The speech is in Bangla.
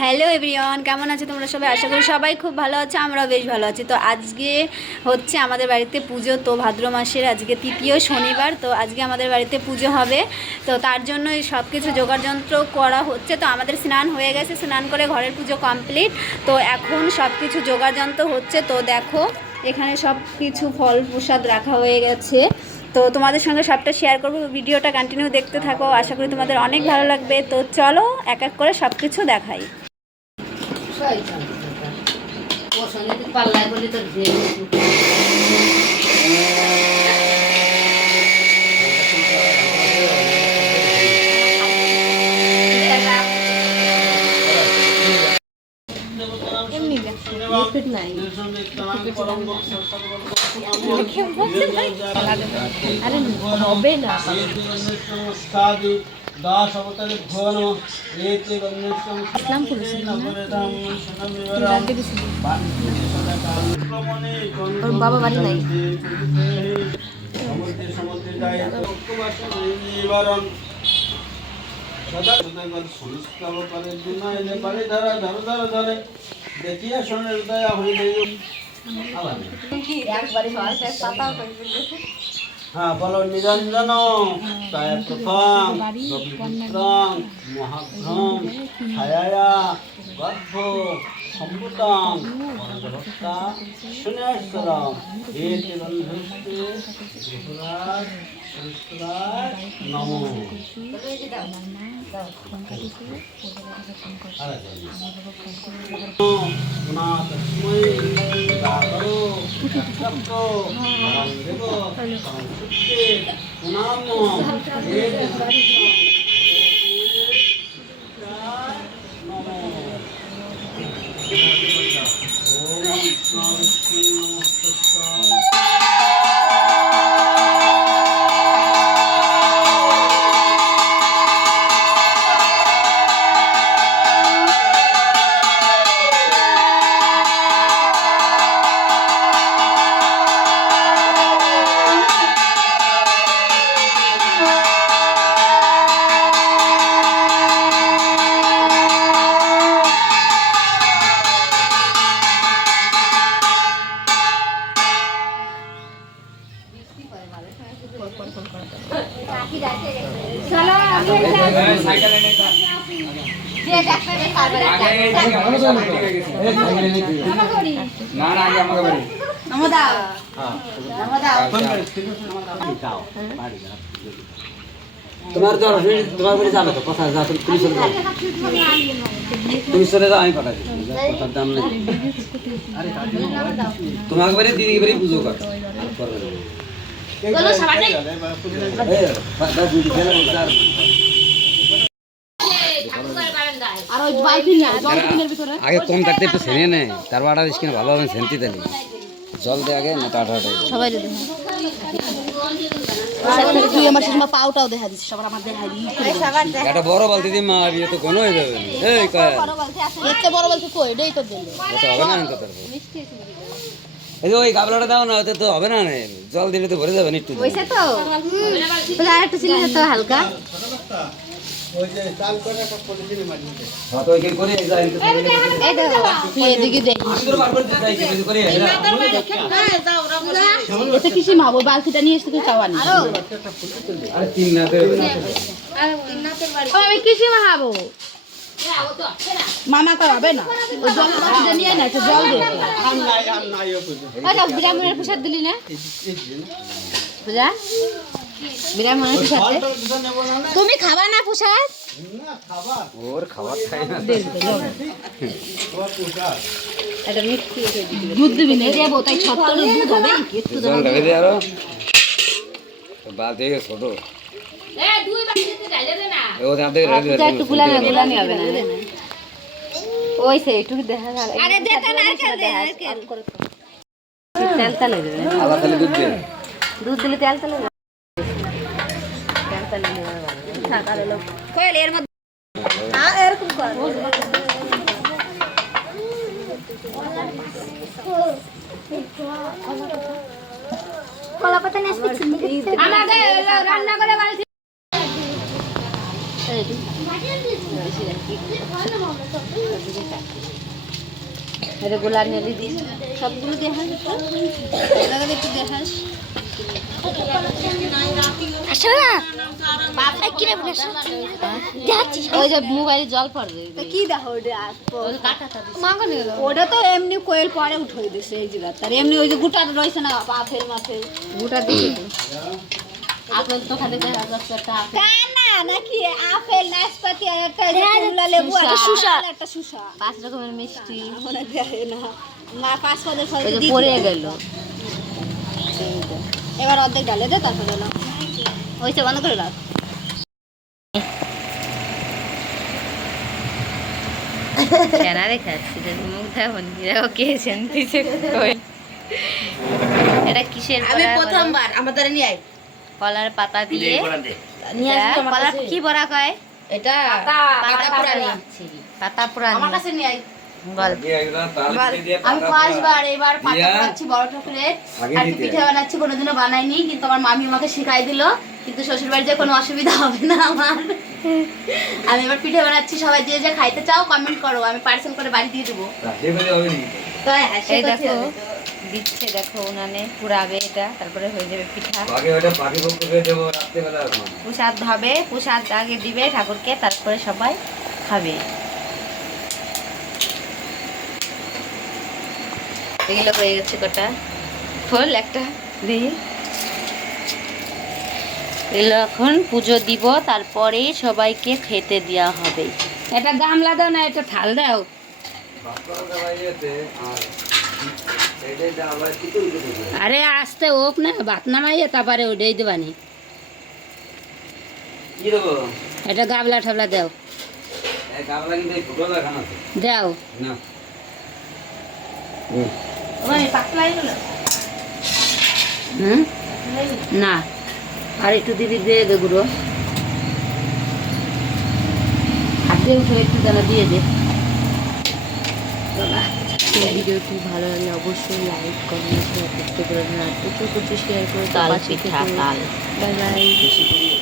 হ্যালো এভরিওয়ান, কেমন আছো তোমরা সবাই? আশা করি সবাই খুব ভালো আছে, আমরাও বেশ ভালো আছি। তো আজকে হচ্ছে আমাদের বাড়িতে পুজো। তো ভাদ্র মাসের আজকে তৃতীয় শনিবার, তো আজকে আমাদের বাড়িতে পুজো হবে। তো তার জন্য সব কিছু জোগাড়যন্ত্র করা হচ্ছে। তো আমাদের স্নান হয়ে গেছে, স্নান করে ঘরের পুজো কমপ্লিট। তো এখন সব কিছু জোগাড়যন্ত্র হচ্ছে। তো দেখো এখানে সব কিছু ফল প্রসাদ রাখা হয়ে গেছে। তো তোমাদের সঙ্গে সবটা শেয়ার করবো, ভিডিওটা কন্টিনিউ দেখতে থাকো, আশা করি তোমাদের অনেক ভালো লাগবে। তো চলো এক এক করে সব কিছু দেখাই। ওর সঙ্গে তুই পাল্লায় বলি তোর দাস অবতারে ভুবন এতে বাবা বাড়ি নাই সমুদ্রে সমুদ্রে যায় সদা সংস্কার করে দুনা এনে পারে ধরা ধরো ধরো ধরে দেখিয়া সোনের উদয় হইলে হ্যাঁ বলো নিরঞ্জন তায় প্রথম মহাভ্রম ছায়া গর্ভ সম্ভুতং ভক্তা শুনেশ্বরম এতে বন্ধুস্তে ত্রিপুরার সংস্কার নমো তোমার তোমার বাড়ি যাবে তো কথা যা তুমি চলে যাও আমি পাঠাই কথার দাম নেই তোমাকে বাড়ি দিদি বাড়ি পুজো কর আগে কম থাকতে একটু ছেড়ে নেয় তারপর আটা দিস কিনা ভালো হবে সেন্তি তালি জল দিয়ে আগে না টাটা সবাই তুই আমার সময় পাউটাও দেখা দিচ্ছিস সবার আমার দেখা একটা বড় বালতি দিয়ে মা বিয়ে তো কোনো হয়ে যাবে এই কয় একটা বড় বলতে কই এটাই তো দিল তো হবে না তো তারপর এই যে ওই গাবলাটা দাও না ওতে তো হবে না জল দিলে তো ভরে যাবে না একটু ওইসে তো আর একটু ছিল তো হালকা ওই যে চাল করে একটা পলিথিনে মারি দে হ্যাঁ তো ওইকে করে এই যাই এই দেখো এদিকে দেখ আমি তো বার করে যাই কিছু করে এটা কিসি মাবো বালতিটা নিয়ে এসে চাওয়া নি আরে তিন না দে আমি কিসি মাহাবো মামা তো হবে না ওই জল বালতিটা নিয়ে না একটু জল দে আম নাই ও পুজো ওটা বিরামনের প্রসাদ দিলি না বুঝা বিরামনের প্রসাদ তুমি খাবা না প্রসাদ না খাবার ওর খাবার খাই না ওর প্রসাদ এটা মিষ্টি দুধ দিবি না দেবো তাই ছত্তর দুধ হবে একটু জল ঢেলে দে আরো বালতি ছোট এ দুই বালতিতে ঢালে দে না ও দাঁতে রেডি যা একটু গুলানি হবে না ওই সে একটু দেখা যায় আরে দে তা নারকেল দে নারকেল তেল তেল দে আবার খালি দুধ দে দুধ দিলে তেল তেল তেল তেল নিয়ে থাকা হলো কইল এর মধ্যে হ্যাঁ এরকম কর কলা পাতা নিয়ে আসছি আমাদের রান্না করে বালতি এই এটা গোলাপ নেলি দিস সবগুলো দেখাস এলাকাতে একটু দেখাস ওই যে মোবাইলে জল পড়বে তা কি দেখো কাটাটা ওটা তো এমনি কোয়েল পরে উঠে দিছে এই জায়গা তার এমনি ওই যে গুটা রয়েছে না আপেল মাফেল গোটা দিয়ে আপেল তো খালি দেখা যাচ্ছে একটা আপেল না নাকি আপেল নাশপাতি আর একটা কমলা লেবু আর একটা শুষা 5 রকমের মিষ্টি মনে দেখে না না 5 পদের ফল ওই যে পড়ে গেল এবার অর্ধেক ডালে দে তারপরে না ওইটা বন্ধ করে রাখ কেনা দেখাচ্ছি মুখ দেখুন কে শান্তিছে এটা কিসের আমি প্রথমবার আমাদের নিয়ে আই কলার পাতা দিয়ে নিয়ে আসবি আমার কলার কাছে। কি বড়া কয় এটা পাতা পুরানি পাতা পুরানি আমার কাছে নিয়ে আই বল আমি ফার্স্ট বার এবার পাতা পুরাচ্ছি বড় ঠোকরে আর পিঠে বানাচ্ছি কোনোদিনও বানাইনি কিন্তু আমার মামি আমাকে শেখাই দিল কিন্তু শ্বশুর বাড়িতে কোনো অসুবিধা হবে না আমার আমি এবার পিঠে বানাচ্ছি সবাই যে যে খাইতে চাও কমেন্ট করো আমি পার্সেল করে বাড়ি দিয়ে দেবো তো হ্যাঁ, এই সে তো দেখো ঠিক আছে। দিচ্ছে দেখো উনানে পুরাবে এটা তারপরে হয়ে যাবে পিঠা প্রসাদ হবে প্রসাদ আগে দিবে ঠাকুরকে তারপরে সবাই খাবে এগুলো হয়ে গেছে কটা ফল একটা দিয়ে এগুলো এখন পুজো দিব তারপরে সবাইকে খেতে দেওয়া হবে এটা গামলা দাও না এটা থাল দাও আরে আস্তে হোক না ভাত নামাইয়ে তারপরে ওটাই দেবানি এটা গাবলা ঠাবলা দাও দাও হুম না আর একটু দিদি দিয়ে দে গুঁড়ো হাতে উঠে একটু দানা দিয়ে দে ভিডিওটি ভালো লাগলে অবশ্যই লাইক কমেন্ট শেয়ার করতে পারবেন আর প্রচুর শেয়ার করে তাল পিঠা তাল বাই বাই